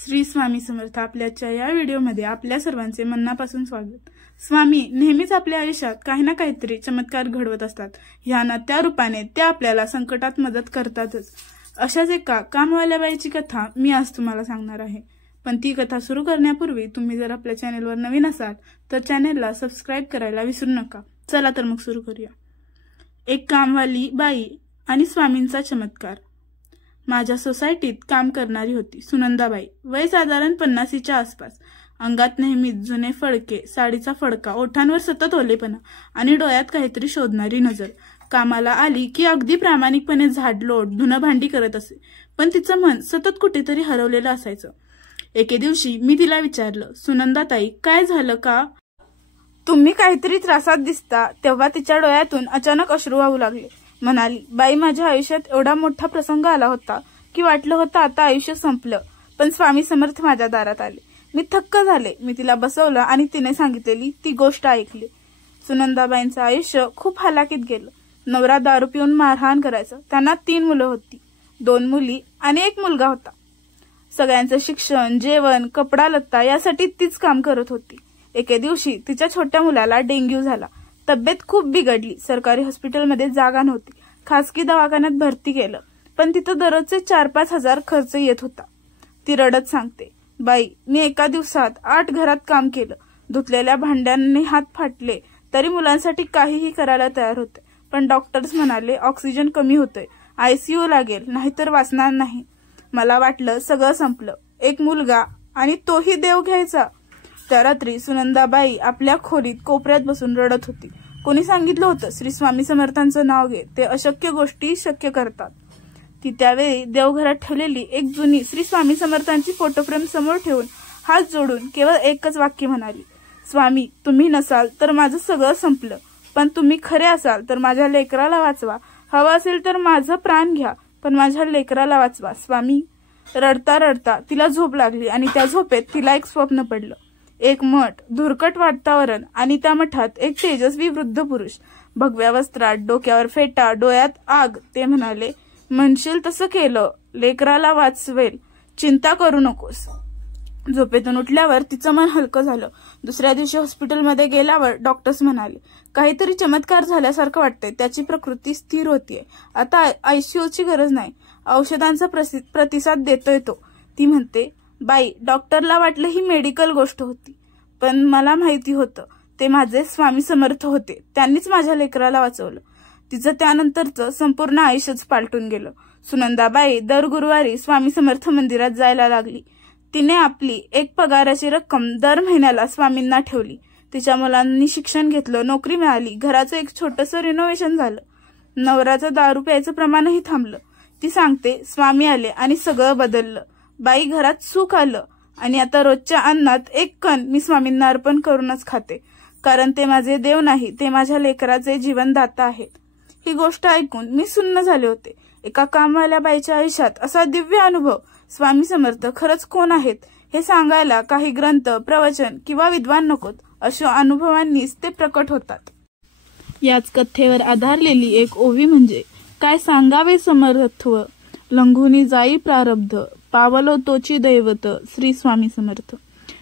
श्री स्वामी समर्थ आपल्याच्या या व्हिडिओमध्ये आपल्या सर्वांचे मनापासून स्वागत। स्वामी नेहमीच आपल्या आयुष्यात काही ना काहीतरी चमत्कार घडवत असतात। ह्या ना त्या रूपाने ते आपल्याला संकटात मदत करतातच। अशाच एका कामवाल्या बाईची कथा मी आज तुम्हाला सांगणार आहे। पण ती कथा सुरू करण्यापूर्वी तुम्ही जर आपल्या चॅनलवर नवीन असाल तर चॅनलला सबस्क्राइब करायला विसरू नका। चला तर मग सुरू करूया। एक कामवाली बाई आणि स्वामींचा चमत्कार। माझ्या सोसायटीत काम करणारी होती सुनंदाबाई। वय साधारण 50च्या आसपास। अंगात नेहमीच जुने फडके, साडीचा फडका, ओठांवर सतत ओलेपणा आणि डोळ्यात काहीतरी शोधणारी नजर। कामाला आली की अगदी प्रामाणिकपणे झाडलोट, धुणं भांडी करत असे, पण तिचं मन सतत कुठेतरी हरवलेलं असायचं। एके दिवशी मी तिला विचारलं, सुनंदाताई काय झालं का? तुम्ही काहीतरी त्रासात दिसता। तेव्हा तिच्या डोळ्यातून अचानक अश्रू वाहू लागले। म्हणाली, बाई माझ्या आयुष्यात एवढा मोठा प्रसंग आला होता की वाटलं होतं आता आयुष्य संपलं, पण स्वामी समर्थ माझ्या दारात आले। मी थक्क झाले। मी तिला बसवलं आणि तिने सांगितलेली ती गोष्ट ऐकली। सुनंदाबाईंचं आयुष्य खूप हालाकीत गेलं। नवरा दारू पिऊन मारहाण करायचा। त्यांना 3 मुलं होती, 2 मुली आणि 1 मुलगा होता। सगळ्यांचं शिक्षण, जेवण, कपडा लत्ता यासाठी तीच काम करत होती। एके दिवशी तिच्या छोट्या मुलाला डेंग्यू झाला। तब्येत खूप बिघडली। सरकारी हॉस्पिटलमध्ये जागा नव्हती। खासगी दवाखान्यात भरती केलं, पण तिथं दररोजचे 4-5 हजार खर्च येत होता। ती रडत सांगते, बाई मी एका दिवसात 8 घरात काम केलं। धुतलेल्या भांड्यांनी हात फाटले तरी मुलांसाठी काहीही करायला तयार होते, पण डॉक्टर्स म्हणाले ऑक्सिजन कमी होतोय, ICU लागेल, नाहीतर वाचणार नाही। मला वाटलं सगळं संपलं। 1 मुलगा आणि तोही देव घ्यायचा। त्या रात्री सुनंदाबाई आपल्या खोलीत कोपऱ्यात बसून रडत होती। कोणी सांगितलं होतं श्री स्वामी समर्थांचं नाव घे, ते अशक्य गोष्टी शक्य करतात। ती त्यावेळी देवघरात ठेवलेली एक जुनी श्री स्वामी समर्थांची फोटोफ्रेम समोर ठेवून हात जोडून केवळ एकच वाक्य म्हणाली, स्वामी तुम्ही नसाल तर माझं सगळं संपलं, पण तुम्ही खरे असाल तर माझ्या लेकराला वाचवा। हवं असेल तर माझं प्राण घ्या, पण माझ्या लेकराला वाचवा स्वामी। रडता रडता तिला झोप लागली आणि त्या झोपेत तिला एक स्वप्न पडलं। एक मठ, धुरकट वातावरण आणि त्या मठात एक तेजस्वी वृद्ध पुरुष, भगव्या वस्त्रात, डोक्यावर फेटा, डोळ्यात आग। ते म्हणाले, म्हणशील तसं केलं, लेकराला वाचवेल, चिंता करू नकोस। झोपेतून उठल्यावर तिचं मन हलकं झालं। दुसऱ्या दिवशी हॉस्पिटलमध्ये गेल्यावर डॉक्टर्स म्हणाले, काहीतरी चमत्कार झाल्यासारखं वाटतंय, त्याची प्रकृती स्थिर होतीये, आता ICUची गरज नाही, औषधांचा प्रतिसाद देतोय तो। ती म्हणते, बाई डॉक्टरला वाटलं ही मेडिकल गोष्ट होती, पण मला माहिती होतं ते माझे स्वामी समर्थ होते। त्यांनीच माझ्या लेकराला वाचवलं। तिचं त्यानंतरचं संपूर्ण आयुष्यच पालटून गेलं। सुनंदाबाई दर गुरुवारी स्वामी समर्थ मंदिरात जायला लागली। तिने आपली एक पगाराची रक्कम दर महिन्याला स्वामींना ठेवली। तिच्या मुलांनी शिक्षण घेतलं, नोकरी मिळाली, घराचं एक छोटंसं रिनोव्हेशन झालं, नवऱ्याचं दारू प्यायचं प्रमाणही थांबलं। ती सांगते, स्वामी आले आणि सगळं बदललं। बाई घरात सुख आलं आणि आता रोजच्या अन्नात 1 कण मी स्वामींना अर्पण करूनच खाते, कारण ते माझे देव नाही, ते माझ्या लेकराचे जीवनदाता आहेत। ही गोष्ट ऐकून मी सुन्न झाले होते। एका कामवाल्या बाईच्या आयुष्यात असा दिव्य अनुभव। स्वामी समर्थ खरंच कोण आहेत हे सांगायला काही ग्रंथ, प्रवचन किंवा विद्वान नकोत, अशा अनुभवांनीच ते प्रकट होतात। याच कथेवर आधारलेली एक ओवी म्हणजे, काय सांगावे समर्थत्व, लंघुनी जाई प्रारब्ध, पावलो तोची दैवत श्री स्वामी समर्थ।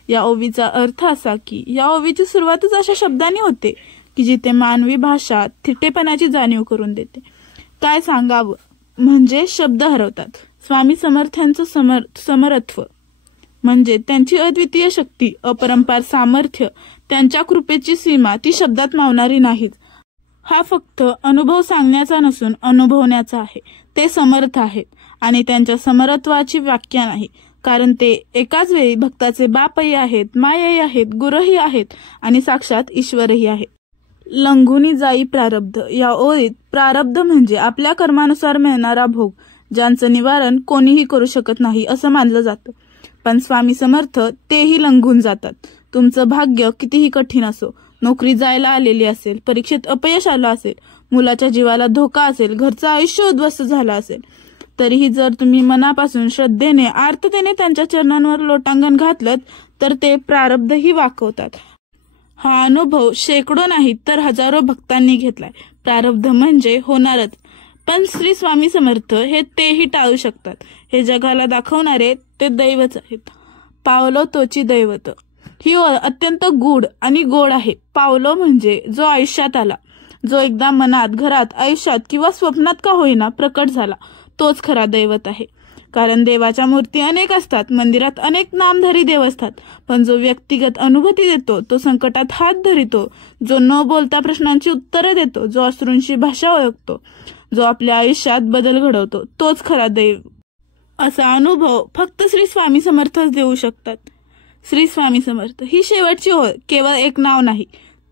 या ओवीचा अर्थ असा की या ओवीची सुरुवातच अशा शब्दांनी होते की जिथे मानवी भाषा थिट्टेपणाची जाणीव करून देते। काय सांगावं म्हणजे शब्द हरवतात। स्वामी समर्थांचं समर्थत्व म्हणजे त्यांची अद्वितीय शक्ती, अपरंपार सामर्थ्य, त्यांच्या कृपेची सीमा ती शब्दात मावणारी नाहीच। हा फक्त अनुभव सांगण्याचा नसून अनुभवण्याचा आहे। ते समर्थ आहेत आणि त्यांच्या समर्थत्वाची व्याख्या नाही, कारण ते एकाच वेळी भक्ताचे बापही आहेत, मायाही आहेत, गुरुही आहेत आणि साक्षात ईश्वरही आहेत। लंघुनी जाई प्रारब्ध, या ओळीत प्रारब्ध म्हणजे आपल्या कर्मानुसार मिळणारा भोग, ज्यांचं निवारण कोणीही करू शकत नाही असं मानलं जातं। पण स्वामी समर्थ तेही लंघून जातात। तुमचं भाग्य कितीही कठीण असो, नोकरी जायला आलेली असेल, परीक्षेत अपयश आलं असेल, मुलाच्या जीवाला धोका असेल, घरचं आयुष्य उद्ध्वस्त झालं असेल, तरीही जर तुम्ही मनापासून श्रद्धेने, आर्ततेने त्यांच्या चरणांवर लोटांगण घातलं तर ते प्रारब्धही वाकवतात। हा अनुभव शेकडो नाही तर हजारो भक्तांनी घेतलाय। प्रारब्ध म्हणजे होणारच, पण श्री स्वामी समर्थ हे तेही टाळू शकतात। हे जगाला दाखवणारे ते दैवच आहेत। पावलो तोची दैवत। ही ओळ अत्यंत गूढ आणि गोड आहे। पावलो म्हणजे जो आयुष्यात आला, जो एकदा मनात, घरात, आयुष्यात किंवा स्वप्नात का होईना प्रकट झाला, तोच खरा दैवत आहे। कारण देवाच्या मूर्ती अनेक असतात, मंदिरात अनेक नामधारी देव असतात, पण जो व्यक्तिगत अनुभूती देतो, तो संकटात हात धरितो, जो न बोलता प्रश्नांची उत्तरं देतो, जो अश्रूंची भाषा ओळखतो, जो आपल्या आयुष्यात बदल घडवतो, तोच खरा दैव। असा अनुभव फक्त श्री स्वामी समर्थच देऊ शकतात। श्री स्वामी समर्थ ही शेवटची ओळ केवळ एक नाव नाही,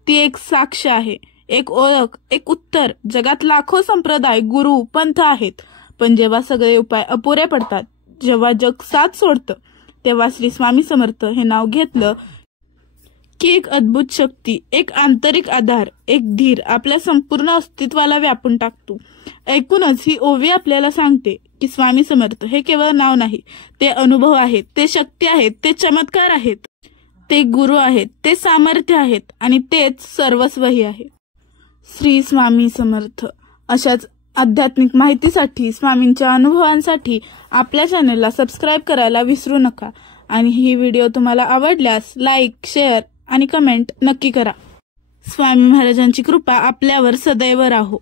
ती एक साक्ष आहे, एक ओळख, एक उत्तर। जगात लाखो संप्रदाय, गुरु, पंथ आहेत, पण जेव्हा सगळे उपाय अपुरे पडतात, जेव्हा जग साथ सोडतं, तेव्हा श्री स्वामी समर्थ हे नाव घेतलं की एक अद्भुत शक्ती, एक आंतरिक आधार, एक धीर आपल्या संपूर्ण अस्तित्वाला व्यापून टाकतो। ऐकूनच ही ओवी आपल्याला सांगते की स्वामी समर्थ हे केवळ नाव नाही, ते अनुभव आहेत, ते शक्ती आहेत, ते चमत्कार आहेत, ते गुरु आहेत, ते सामर्थ्य आहेत आणि तेच सर्वस्वही आहे। श्री स्वामी समर्थ अशाच आध्यात्मिक माहितीसाठी, स्वामींच्या अनुभवांसाठी आपल्या चॅनलला सबस्क्राईब करायला विसरू नका। आणि ही व्हिडिओ तुम्हाला आवडल्यास लाईक, शेअर आणि कमेंट नक्की करा। स्वामी महाराजांची कृपा आपल्यावर सदैव राहो।